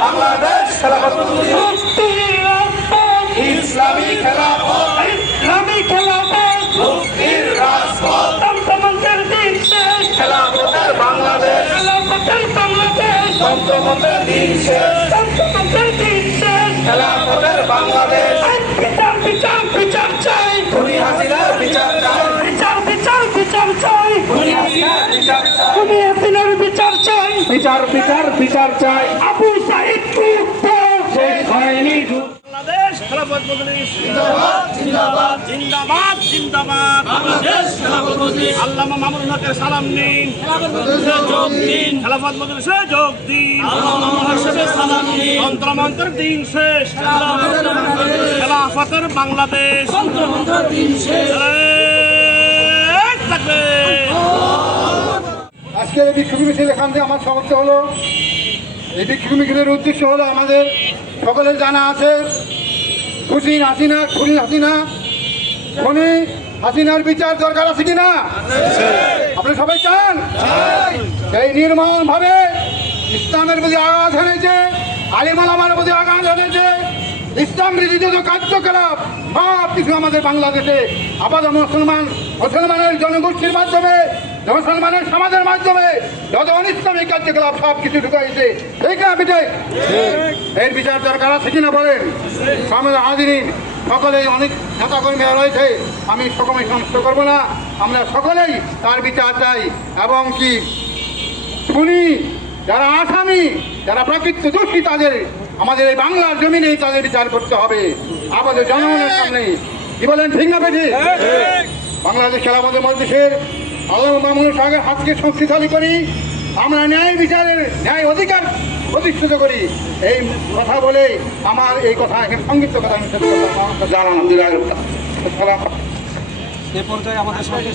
বাংলাদেশ খেলাফত ইসলামী খেলাফত ইসলামী খেলাফত মুক্তির রাজপথ। খেলাফতের বাংলাদেশ। খেলাফতের বাংলাদেশ। বিচার বিচার বিচার চাই। আবু শেষ। হয়নি। বাংলাদেশ খেলাফত মজলিস জিন্দাবাদ জিন্দাবাদ। জিন্দাবাদ জিন্দাবাদ। বাংলাদেশ খেলাফত মজলিস। আল্লামা মামুন হকের সালাম নিন যোগ দিন। খেলাফত মজলিসে যোগ দিন। সালাম নিন তন্ত্রমন্ত্রের দিন শেষ। খেলাফতের বাংলাদেশ। আজকের এই বিক্ষোভ মিছিল এখান থেকে আমার সমর্থ হলো। এই বিক্ষোভ মিছিলের উদ্দেশ্য হলো আমাদের সকলের জানা আছে, খুশি হাসিনা, খুনি হাসিনা, খুনি হাসিনার বিচার দরকার আছে কিনা? আপনি সবাই চান? এই নির্মম ভাবে ইসলামের প্রতি আঘাত হেনেছে আলিমালামার প্রতি আঘাত হেনেছে, ইসলাম বিরোধী কার্যকলাপ, সব কিছু আমাদের বাংলাদেশে আপাত মুসলমান, মুসলমানের জনগোষ্ঠীর মাধ্যমে মুসলমানের সমাজের মাধ্যমে যত অনিসলামিক কার্যকলাপ সব কিছু ঢুকাইছে ঠিক না পিঠে? এর বিচার দরকার আছে কিনা বলেন? সামনে হাজিরিন সকলেই অনেক নেতাকর্মীরা রয়েছে। আমি সকলে সমস্ত করব না। আমরা সকলেই তার বিচার চাই। এবং কি? শুনি যারা আসামি যারা প্রকৃত দোষী তাদের আমাদের এই বাংলার জমিনেই তাদের বিচার করতে হবে। আমাদের জনগণের সামনে। কি বলেন ঠিক না বেঠি বাংলাদেশ খেলা আমাদের মজলিসের আল্লাহ মামুন সাহেবের হাতকে শক্তিশালী করি আমরা ন্যায় বিচারের ন্যায় অধিকার প্রতিষ্ঠিত করি। এই কথা বলে আমার এই কথা এখানে সংক্ষিপ্ত কথা আমি আলহামদুলিল্লাহ এ পর্যায়ে আমাদের সঙ্গে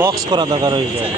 বক্স করা দরকার হয়ে যায়।